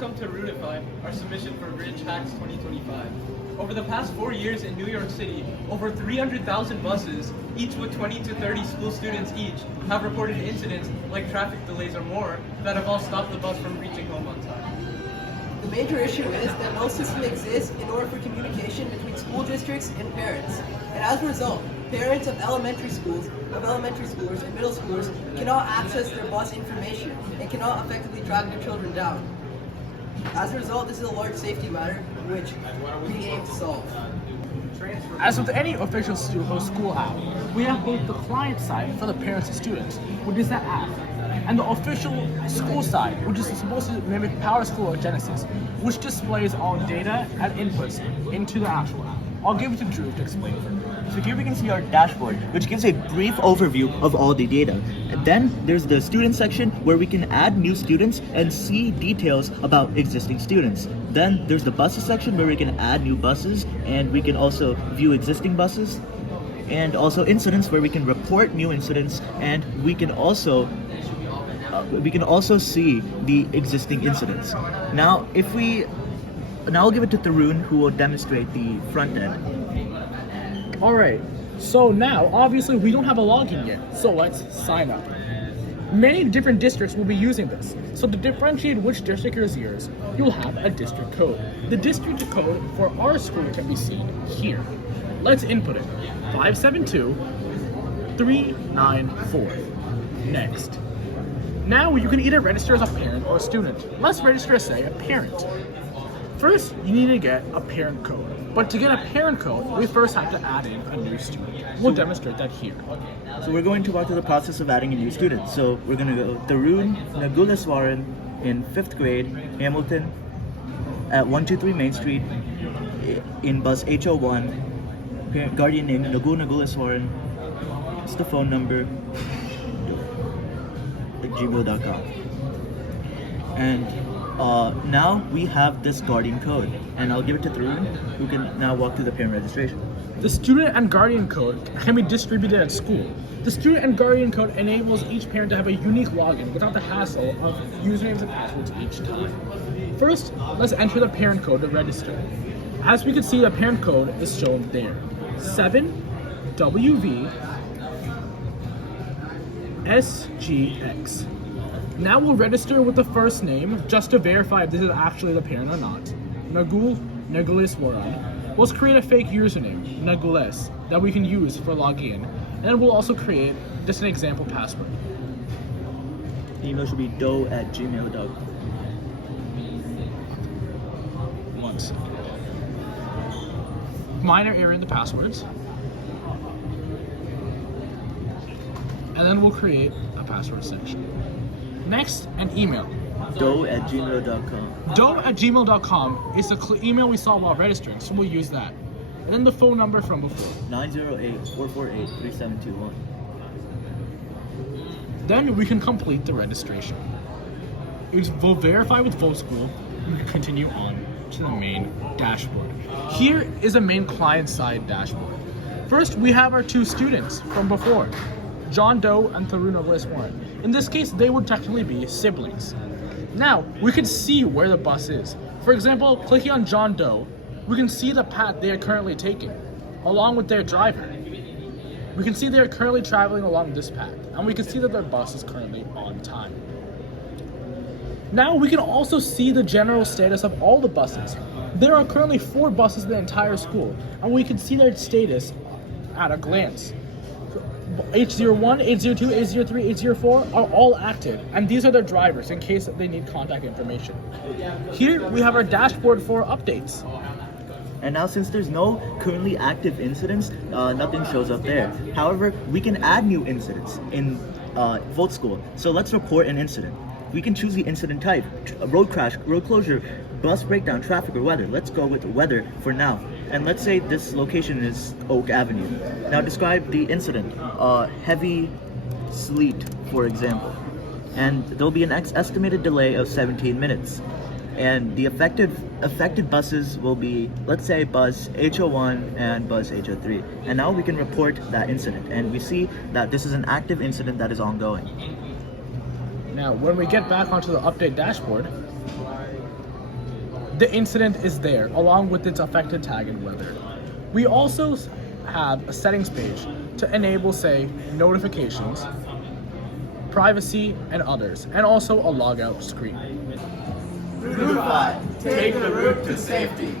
welcome to Routify, our submission for RidgeHacks 2025. Over the past 4 years in New York City, over 300,000 buses, each with 20 to 30 school students each, have reported incidents like traffic delays or more that have all stopped the bus from reaching home on time. The major issue is that no system exists in order for communication between school districts and parents. And as a result, parents of elementary schoolers and middle schoolers cannot access their bus information and cannot effectively track their children down. As a result, this is a large safety matter which we aim to solve. As with any official school app, we have both the client side for the parents and students, which is the app, and the official school side, which is supposed to mimic PowerSchool or Genesis, which displays all data and inputs into the actual app. I'll give it to Dhruv to explain further. So here we can see our dashboard, which gives a brief overview of all the data. And then there's the student section where we can add new students and see details about existing students. Then there's the buses section where we can add new buses and we can also view existing buses. And also incidents where we can report new incidents and we can also see the existing incidents. Now I'll give it to Tharun, who will demonstrate the front end. Alright, so now obviously we don't have a login yet, so let's sign up. Many different districts will be using this, so to differentiate which district is yours, you'll have a district code. The district code for our school can be seen here. Let's input it, 572394. Next. Now you can either register as a parent or a student. Let's register as, say, a parent. First, you need to get a parent code. But to get a parent code, we first have to add in a new student. We'll demonstrate that here. So we're going to walk through the process of adding a new student. So we're going to go Tharun Naguleswaran in 5th grade, Hamilton, at 123 Main Street, in bus HO1, parent guardian name Naguleswaran. It's the phone number, like gmail.com. And now we have this guardian code, and I'll give it to Tharun, who can now walk through the parent registration. The student and guardian code can be distributed at school. The student and guardian code enables each parent to have a unique login without the hassle of usernames and passwords each time. First, let's enter the parent code to register. As we can see, the parent code is shown there. 7WVSGX. Now we'll register with the first name, just to verify if this is actually the parent or not. Naguleswaran. Let's create a fake username, Nagules, that we can use for login. And then we'll also create just an example password. Email should be doe@gmail.com. One second. Minor error in the passwords. And then we'll create a password section. Next, an email. doe@gmail.com. doe@gmail.com is the email we saw while registering, so we'll use that. And then the phone number from before. 908-448-3721. Then we can complete the registration. We'll verify with VoteSchool and we can continue on to the main dashboard. Here is a main client-side dashboard. First, we have our two students from before, John Doe and Tharun Naguleswaran. In this case, they would technically be siblings. Now, we can see where the bus is. For example, clicking on John Doe, we can see the path they are currently taking, along with their driver. We can see they are currently traveling along this path, and we can see that their bus is currently on time. Now, we can also see the general status of all the buses. There are currently 4 buses in the entire school, and we can see their status at a glance. 801, 802, 803, 804 are all active, and these are their drivers in case they need contact information. Here we have our dashboard for updates. And now since there's no currently active incidents, nothing shows up there. However, we can add new incidents in VoteSchool. So let's report an incident. We can choose the incident type, road crash, road closure, bus breakdown, traffic, or weather. Let's go with weather for now. And let's say this location is Oak Avenue. Now describe the incident, heavy sleet, for example. And there'll be an estimated delay of 17 minutes. And the affected buses will be, let's say, bus HO1 and bus HO3. And now we can report that incident. And we see that this is an active incident that is ongoing. Now, when we get back onto the update dashboard, the incident is there, along with its affected tag and weather. We also have a settings page to enable, say, notifications, privacy, and others, and also a logout screen. Routify, take the route to safety.